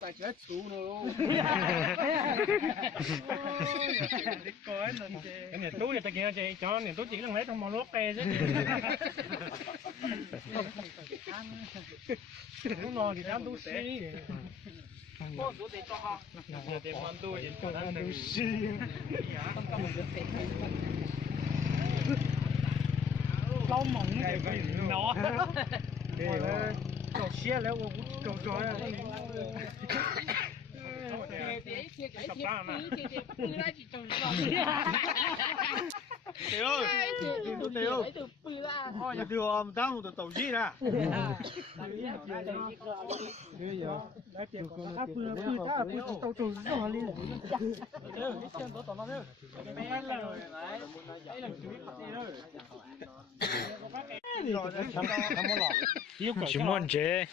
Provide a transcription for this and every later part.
tại chết xuống luôn. Cái này túi ta kia chị cho này túi chỉ là lấy trong màu lót tê chứ. Nó ngon thì dám túi xí. Có túi thì cho họ. Để món túi thì cho nó túi xí. Lâu mỏng cái nó. Cậu xe léo cậu chó Tiểu ơi, Tiểu thôi nhà Tiểu ông tao một tàu gì nè. Bây giờ đã tiền của nó tàu trù nó đi. Chỉ muốn chế.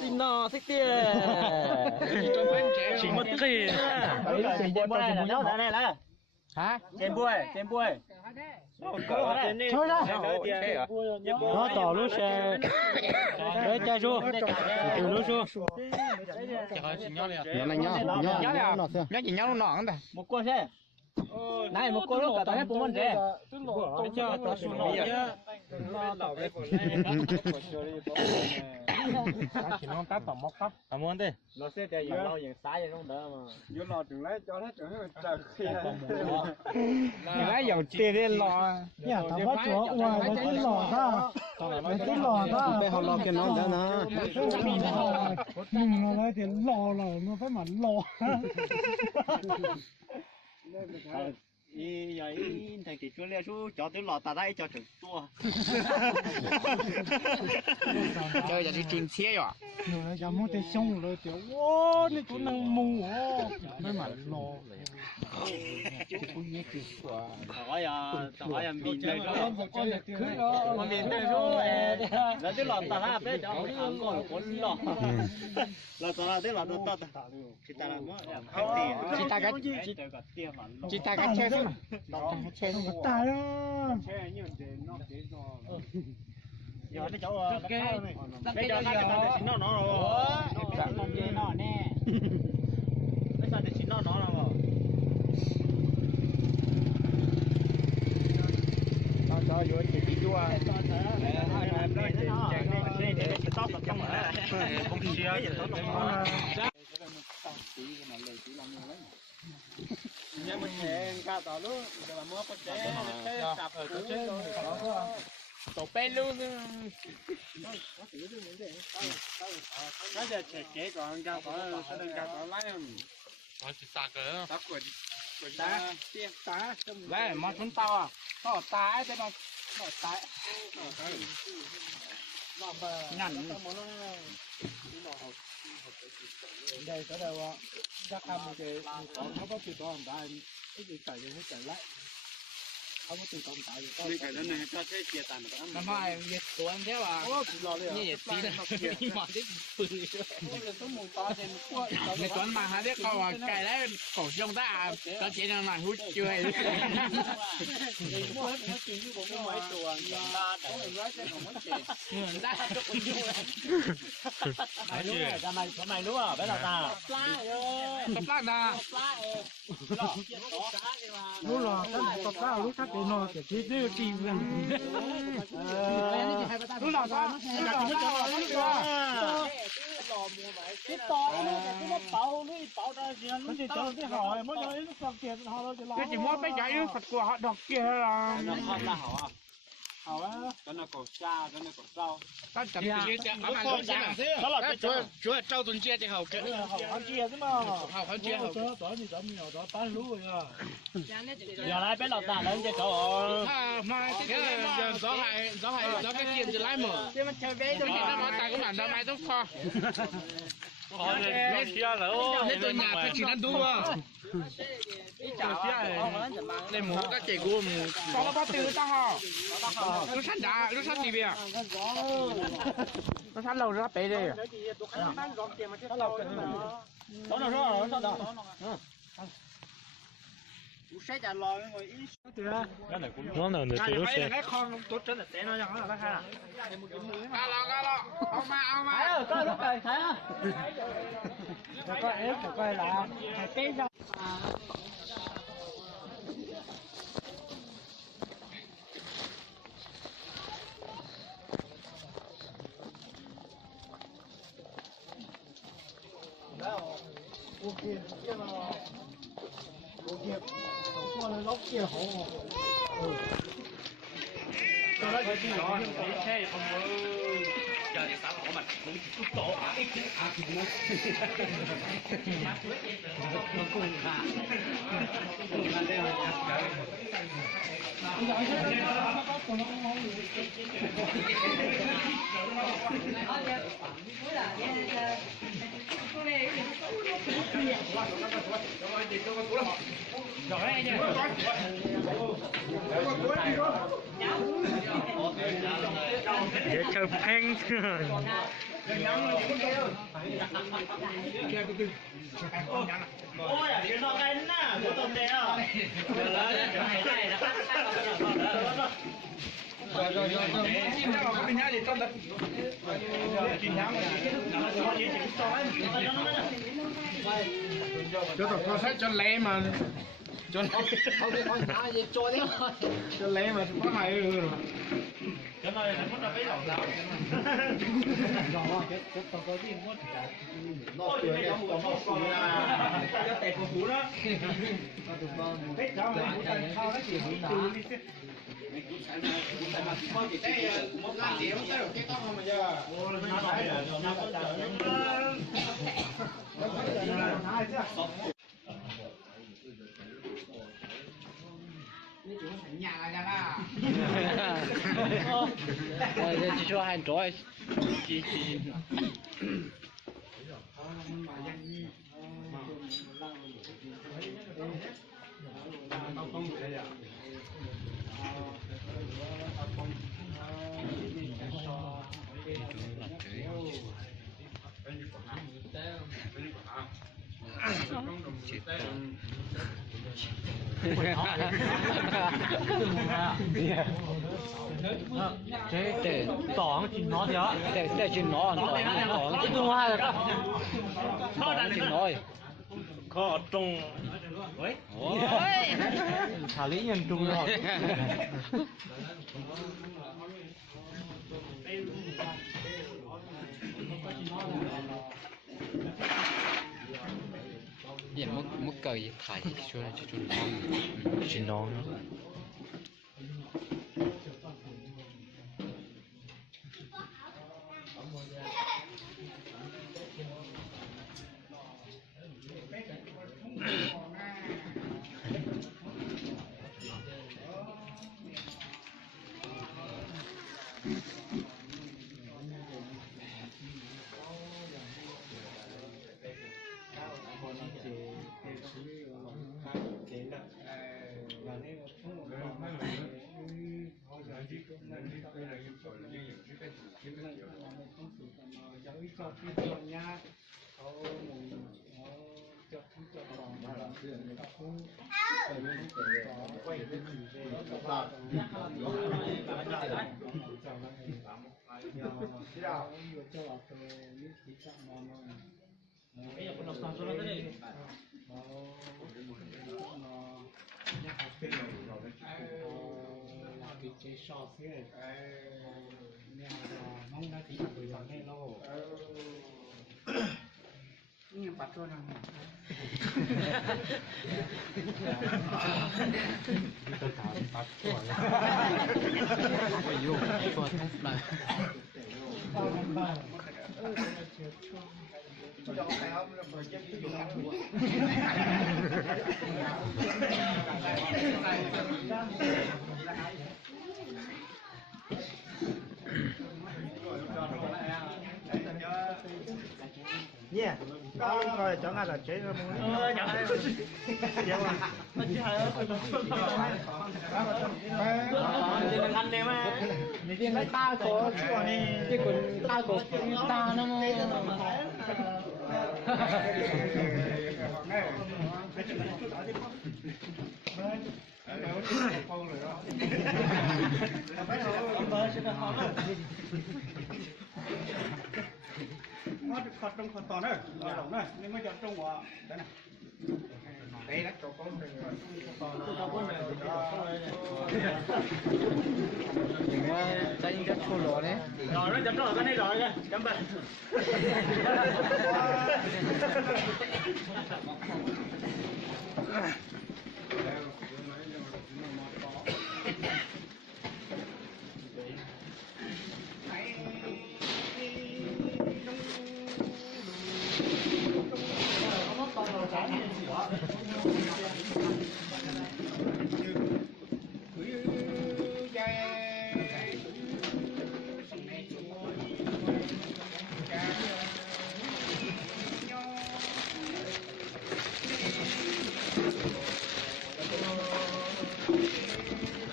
Xin nó thích tiền. Chỉ mất tiền. Trên bôi này nó này là. Hả? Trên bôi. Thôi ra. Nó tỏ lúc xe. Đấy cha chú. Từ lúc chú. Nhớ chỉ nhau nó nọ một cô xe. Này một cô lúc cả tao hết bốn rẻ. Cho tao xuống nó nhá. Chỉ nó tát tỏng móc tóc. Cảm ơn đi. Nó sẽ để giờ lâu giờ xá giờ không đỡ mà. Vô lò trường lấy cho hết trường hết trời kia. Lấy dầu tiền đi lò. Nhà tao bắt chỗ ngoài nó cái lò ra. Nó cái lò ra. Bây họ lo cái nó nữa nè. Nhưng mà lấy thì lò là nó phải mặn lò. Ý giờ ý thằng chị chú leo chú cho tới lò ta đây cho chừng tua. Chơi giờ đi chuyên xe rồi. Rồi giờ muốn tới xong rồi tiểu ô này cũng năng mù ô. Phải mặn lò. Tao hỏi mình đây đó. Mà mình đây chú là tới lò ta ra bé cho ăn con con lò. Là ta ra tới lò ta ta. Chị ta làm Chị ta cái chị ta cái chơi mà. Chơi không có tài đó. Giờ nó chỗ cái cho nó rồi. Nó nè. Cái sao để chín nó rồi. Cho vô chị đi chua. Không chia. Nhà mình hẹn cả tao luôn, giờ mua có chế, đạp ở chỗ chế rồi. Tổ bên luôn. Nó giờ chế còn cả tao, sẽ đừng cả tao lấy không? Nó chỉ xa cỡ. Tao quên tá, tiêm tá. Đấy, mà chúng tao à? Nó tá thế nó tá. Nhằn. Đây có đâu ạ? Chắc không thì không có tự động tại cái gì chạy thì chạy lại. Không có tự động tại gì. Cái cái này cho thế chia tàn được không? Năm nay việc của anh thế à? Như vậy tí là đi mà tiếp bự chứ. Người tuấn mà hả biết câu là cái đấy cổ trông ta có chuyện nào mà hút chơi. Mày đúng à? Bé là ta. Tập lát ta. Lúc là cái này tập ra lúc khác cái nó cái chi tiêu chi vàng. Lúc là ta nó cho nó cho. Cái to nó bảo nó bảo ra gì nó chỉ cho cái hỏi mới nói nó còn tiền họ đâu cho Cái chỉ muốn cái giải Phật của họ đọc kia là Nó không là họ. họ á. Cái nó cổ xa, cái nó cổ sau. Ta chậm chia cho nó mà Đó là cái chúa trâu tuần chia cho hậu cái Họ chia chứ mà. hậu chia hậu Đó thì đó nhiều đó bán lúa rồi à. giờ lại bé lọt ta lên cho cậu. mà cái gió cái tiền từ lái mở Chứ mà chơi bé tôi nhìn nó nói tài của bạn đã mai tốt kho Nó chia là thế tôi nhà phải chỉ ăn đu à đây mù các chị của mù có nó bắt từ ta hả? lúc sắt gì vậy Nó sát lầu ra bể đi. Đó là rồi, đó đó. 不晒家老人我一对啊，我能的最路线。那扛都真的在那样了，那看。哎呀，这都改台啊！不怪啦，还背着。我给见了，我给过来老给好哦。到那去啊，没开一通哦。叫你三老板，我们不走啊！一天啊，什么？我够你看，你看这样。这就拼了。哦呀，你说干那，我都得啊。这都刚才叫来嘛，叫来。叫来嘛，是不还有了。cái này là muốn là cái lòng nào nó tuổi này có một con là cái tẹt của phú đó cái cháu này cũng đang thao cái gì cũng từ đi chứ một lá gì không tới cái tóc không mà giờ nó phải là nó có nhà là ra我这说还多，这得当进拿的，得进拿，这种话，当进拿，có trùng ôi, thả lý nhân trùng rồi. Giờ mất cờ thải cho chuyện non nữa. Yeah, con coi cho ngay là chế ra muốn. ăn đi mà Mình đi lấy ta có chua này, cái quần ta có ta nó mà. nó khọt trong khọt tòn đấy lòng này nhưng mà chọn trong quả đây này đây là chỗ con mình nhưng mà tranh cái thua lỗ đấy rồi nó chấm rồi cái này rồi kìa chấm vậy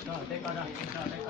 Rồi, tiếp vào rồi.